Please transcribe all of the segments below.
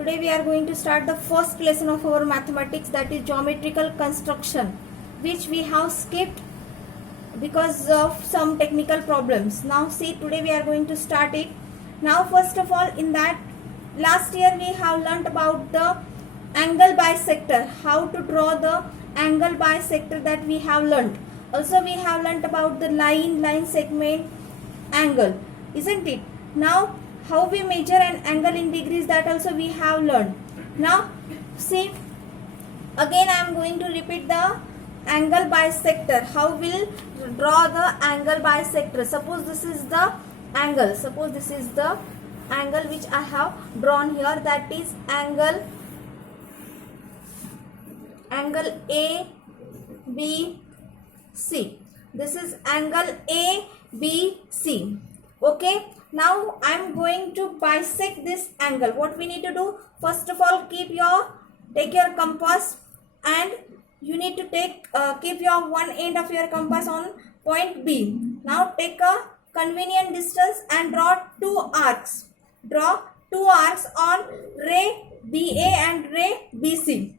Today we are going to start the first lesson of our mathematics, that is geometrical construction, which we have skipped because of some technical problems. Now see, today we are going to start it. Now first of all, in that last year we have learnt about the angle bisector, how to draw the angle bisector, that we have learnt. Also we have learnt about the line segment angle, isn't it? Now how we measure an angle in degrees, that also we have learned. Now see, again I am going to repeat the angle bisector. How we'll draw the angle bisector? Suppose this is the angle, which I have drawn here, that is angle A B C. This is angle A B C. Okay, now I am going to bisect this angle. What we need to do? First of all, take your compass, and you need to keep your one end of your compass on point B. Now take a convenient distance and draw two arcs. Draw two arcs on ray BA and ray BC.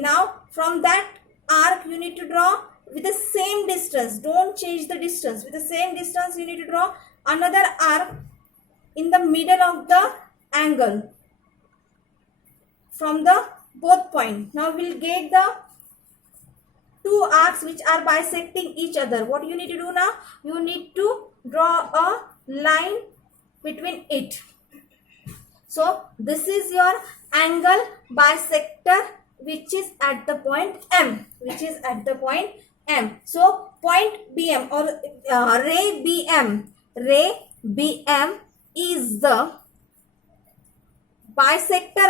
Now from that arc you need to draw with the same distance. Don't change the distance. With the same distance you need to draw another arc in the middle of the angle from the both point. Now we'll get the two arcs which are bisecting each other. What you need to do now? You need to draw a line between it. So this is your angle bisector, which is at the point M. So point BM or ray BM is the bisector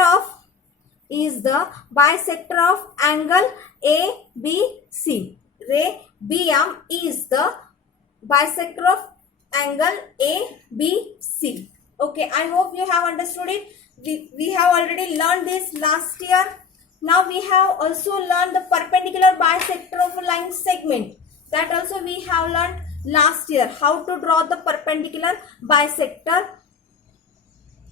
of angle ABC. Ray BM is the bisector of angle ABC. Okay, I hope you have understood it. We have already learned this last year. Now we have also learned the perpendicular bisector of a line segment. That also we have learned last year, how to draw the perpendicular bisector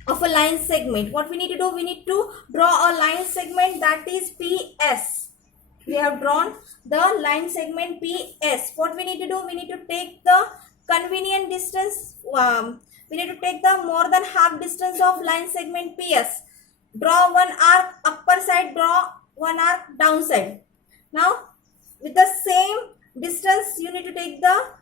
of a line segment. What we need to do? We need to draw a line segment, that is PS. We have drawn the line segment PS. What we need to do? We need to take the convenient distance. We need to take the more than half distance of line segment PS. Draw one arc upper side, draw one arc downside. Now with the same distance you need to take the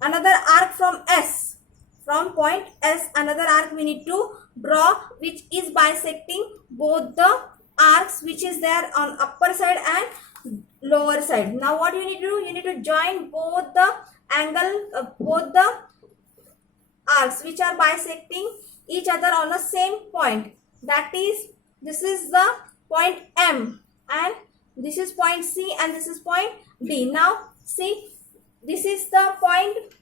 another arc from S. From point S, another arc we need to draw, which is bisecting both the arcs which is there on upper side and lower side. Now what you need to do? You need to join both the both the arcs which are bisecting each other on the same point. That is, this is the point M, and this is point C, and this is point D. Now see, this is the point.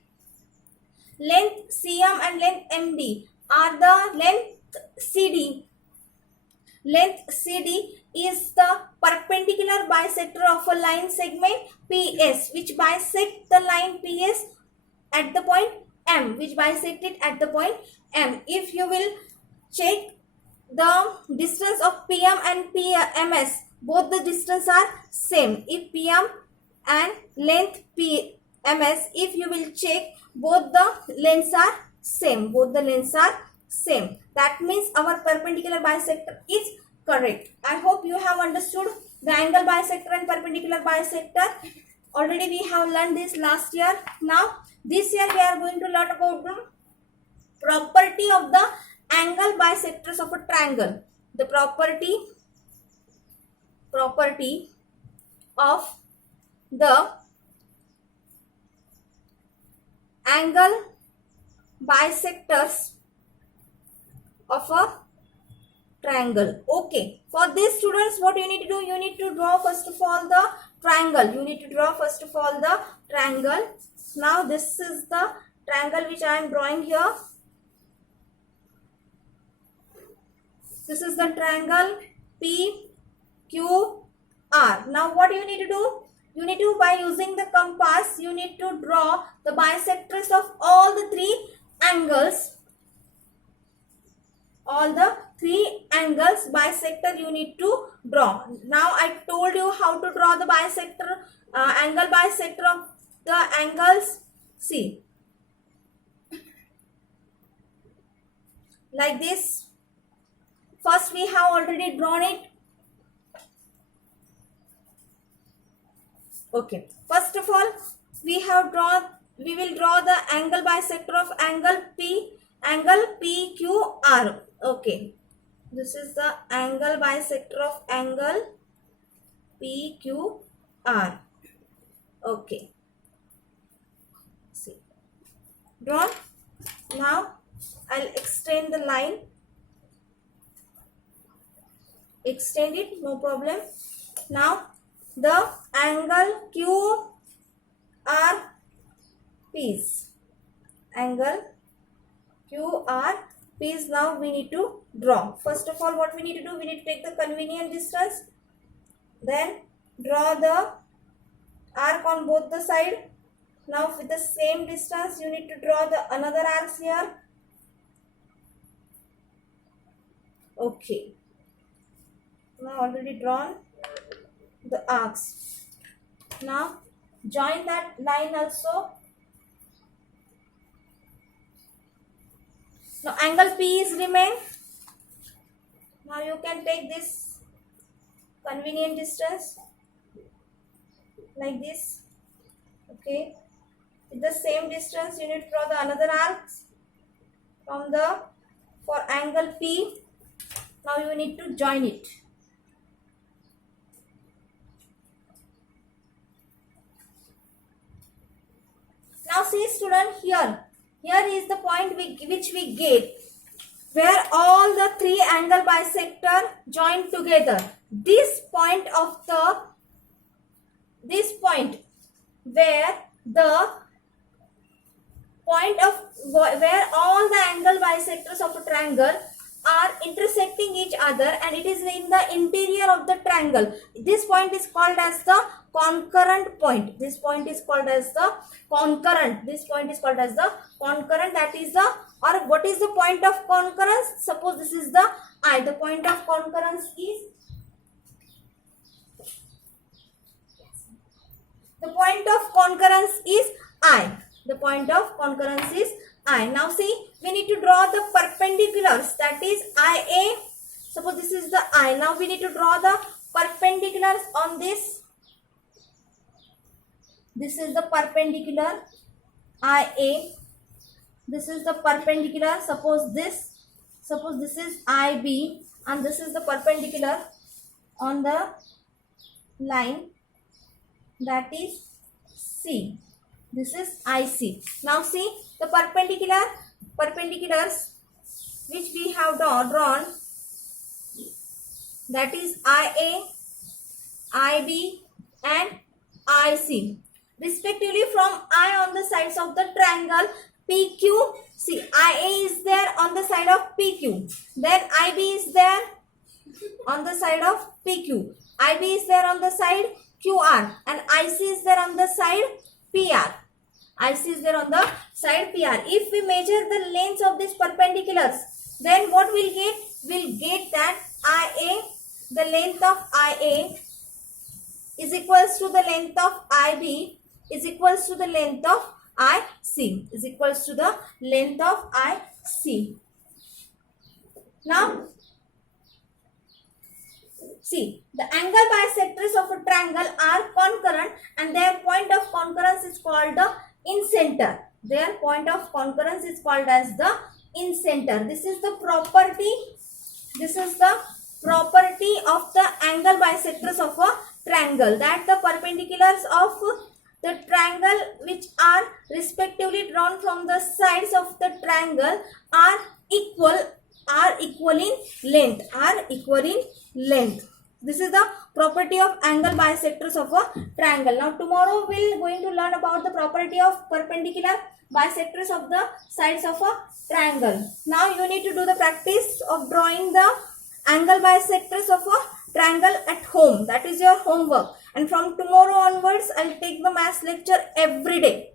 Length CM and length MD are the length CD. Length CD is the perpendicular bisector of a line segment PS, which bisect the line PS at the point M, which bisect it at the point M. If you will check the distance of PM and MS, both the distance are same. If PM and length MS, if you will check, both the lengths are same. That means our perpendicular bisector is correct. I hope you have understood the angle bisector and perpendicular bisector. Already we have learned this last year. Now this year we are going to learn about the property of the angle bisectors of a triangle. The property of the angle bisectors of a triangle. Okay, for these students, what you need to do? You need to draw first of all the triangle. Now this is the triangle which I am drawing here. This is the triangle PQR. Now what you need to do? You need to, by using the compass, you need to draw the bisectors of all the three angles all the three angles bisector you need to draw. Now I told you how to draw the bisector, angle bisector of the angles. See, like this. First we have already drawn it. Okay, first of all we will draw the angle bisector of angle PQR. Okay, this is the angle bisector of angle PQR. Okay, see, drawn. Now I'll extend the line. Extend it, no problem. Now the angle QRPs. Angle QRPs now we need to draw. First of all, what we need to do? We need to take the convenient distance. Then draw the arc on both the side. Now with the same distance, you need to draw the another arcs here. Okay. Now already drawn the arcs. Now join that line also. Now angle P is remain. Now you can take this convenient distance like this. Okay. With the same distance, you need to draw the another arcs from the for angle P. Now you need to join it. Now see student, here is the point which we get where all the three angle bisector join together. This point where all the angle bisectors of a triangle are intersecting each other, and it is in the interior of the triangle. This point is called as the concurrent point. This point is called as the concurrent. This point is called as the concurrent. That is the, or what is the point of concurrence? Suppose this is the I. The point of concurrence is, the point of concurrence is I. The point of concurrence is I. Now see, we need to draw the perpendiculars, that is IA. Suppose this is the I. Now we need to draw the perpendiculars on this. This is the perpendicular IA. This is the perpendicular. Suppose this is IB, and this is the perpendicular on the line, that is C. This is IC. Now see the perpendiculars which we have drawn, that is IA, IB and IC. Respectively from I on the sides of the triangle PQ. See, IA is there on the side of PQ. Then IB is there on the side of PQ. IB is there on the side QR. And IC is there on the side PR. IC is there on the side PR. If we measure the lengths of these perpendiculars, then what we'll get? We'll get that IA, the length of IA is equals to the length of IB is equals to the length of IC, is equals to the length of IC. Now see, the angle bisectors of a triangle are concurrent, and their point of concurrence is called the incenter. Their point of concurrence is called as the incenter. This is the property. This is the property of the angle bisectors of a triangle, that the perpendiculars of the triangle which are respectively drawn from the sides of the triangle are equal in length. This is the property of angle bisectors of a triangle. Now tomorrow we are going to learn about the property of perpendicular bisectors of the sides of a triangle. Now you need to do the practice of drawing the angle bisectors of a triangle at home. That is your homework. And from tomorrow onwards, I will take the maths lecture every day.